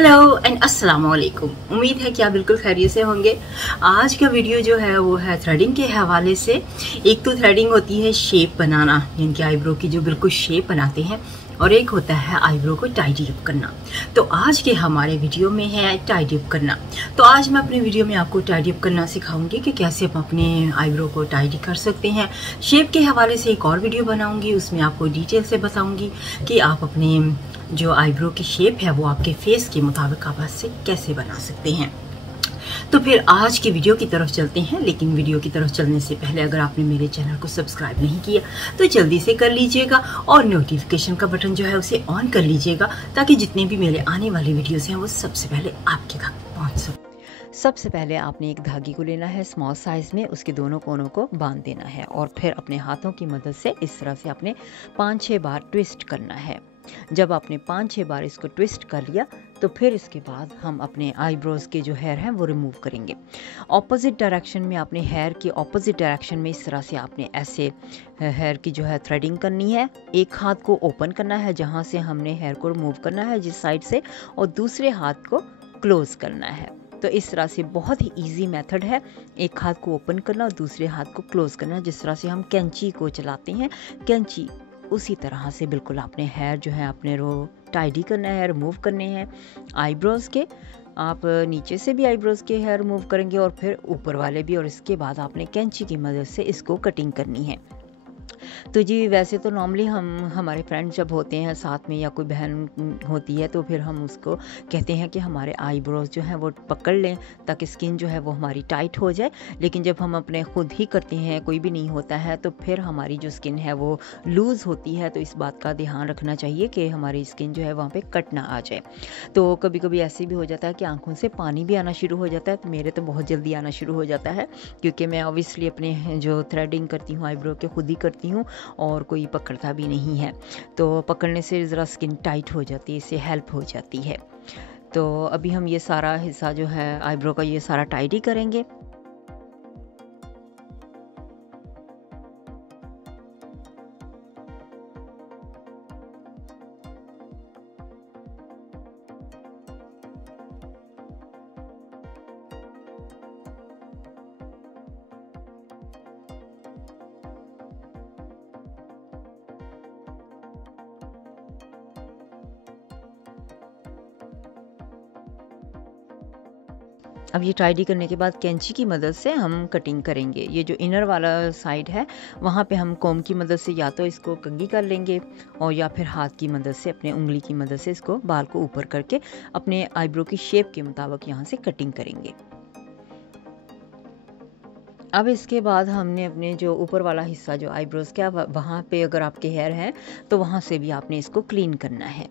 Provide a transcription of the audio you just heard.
Hello and अस्सलाम वालेकुम। उम्मीद है कि आप बिल्कुल खैरियत से होंगे। आज का वीडियो जो है वो है थ्रेडिंग के हवाले से। एक तो थ्रेडिंग होती है शेप बनाना, यानी कि आईब्रो की जो बिल्कुल शेप बनाते हैं, और एक होता है आईब्रो को टाइडी अप करना। तो आज के हमारे वीडियो में है टाइडी अप करना। तो आज मैं अपने वीडियो में आपको टाइडी अप करना सिखाऊंगी कि कैसे आप अपने आईब्रो को टाइडी कर सकते हैं। शेप के हवाले से एक और वीडियो बनाऊंगी, उसमें आपको डिटेल से बताऊंगी कि आप अपने जो आईब्रो की शेप है वो आपके फेस के मुताबिक आप से कैसे बना सकते हैं। तो फिर आज की वीडियो की तरफ चलते हैं। लेकिन वीडियो की तरफ चलने से पहले अगर आपने मेरे चैनल को सब्सक्राइब नहीं किया तो जल्दी से कर लीजिएगा और नोटिफिकेशन का बटन जो है उसे ऑन कर लीजिएगा, ताकि जितने भी मेरे आने वाले वीडियोस हैं वो सबसे पहले आपके तक पहुंच सके। सबसे पहले आपने एक धागे को लेना है स्मॉल साइज़ में, उसके दोनों कोनों को बांध देना है और फिर अपने हाथों की मदद से इस तरह से आपने 5-6 बार ट्विस्ट करना है। जब आपने 5-6 बार इसको ट्विस्ट कर लिया तो फिर इसके बाद हम अपने आईब्रोज के जो हेयर हैं वो रिमूव करेंगे। ऑपोजिट डायरेक्शन में आपने हेयर की ऑपोजिट डायरेक्शन में इस तरह से आपने ऐसे हेयर की जो है थ्रेडिंग करनी है। एक हाथ को ओपन करना है जहाँ से हमने हेयर को रिमूव करना है जिस साइड से, और दूसरे हाथ को क्लोज करना है। तो इस तरह से बहुत ही इजी मेथड है, एक हाथ को ओपन करना और दूसरे हाथ को क्लोज करना। जिस तरह से हम कैंची को चलाते हैं, कैंची उसी तरह से बिल्कुल आपने हेयर जो है अपने रो टाइडी करना है, रिमूव करने हैं। आईब्रोज के आप नीचे से भी आईब्रोज के हेयर रिमूव करेंगे और फिर ऊपर वाले भी, और इसके बाद आपने कैंची की मदद से इसको कटिंग करनी है। तो जी वैसे तो नॉर्मली हमारे फ्रेंड्स जब होते हैं साथ में या कोई बहन होती है तो फिर हम उसको कहते हैं कि हमारे आईब्रोज जो हैं वो पकड़ लें ताकि स्किन जो है वो हमारी टाइट हो जाए। लेकिन जब हम अपने खुद ही करते हैं, कोई भी नहीं होता है, तो फिर हमारी जो स्किन है वो लूज़ होती है। तो इस बात का ध्यान रखना चाहिए कि हमारी स्किन जो है वहाँ पर कट ना आ जाए। तो कभी कभी ऐसे भी हो जाता है कि आँखों से पानी भी आना शुरू हो जाता है। तो मेरे तो बहुत जल्दी आना शुरू हो जाता है, क्योंकि मैं ऑब्वियसली अपने जो थ्रेडिंग करती हूँ आईब्रो के खुद ही करती हूँ और कोई पकड़ता भी नहीं है। तो पकड़ने से ज़रा स्किन टाइट हो जाती है, इससे हेल्प हो जाती है। तो अभी हम ये सारा हिस्सा जो है आईब्रो का ये सारा टाइडी करेंगे। अब ये टाइडी करने के बाद कैंची की मदद से हम कटिंग करेंगे। ये जो इनर वाला साइड है वहाँ पे हम कॉम की मदद से या तो इसको कंघी कर लेंगे और या फिर हाथ की मदद से, अपने उंगली की मदद से इसको बाल को ऊपर करके अपने आईब्रो की शेप के मुताबिक यहाँ से कटिंग करेंगे। अब इसके बाद हमने अपने जो ऊपर वाला हिस्सा जो आईब्रोज का वहाँ पे अगर आपके हेयर हैं तो वहाँ से भी आपने इसको क्लीन करना है।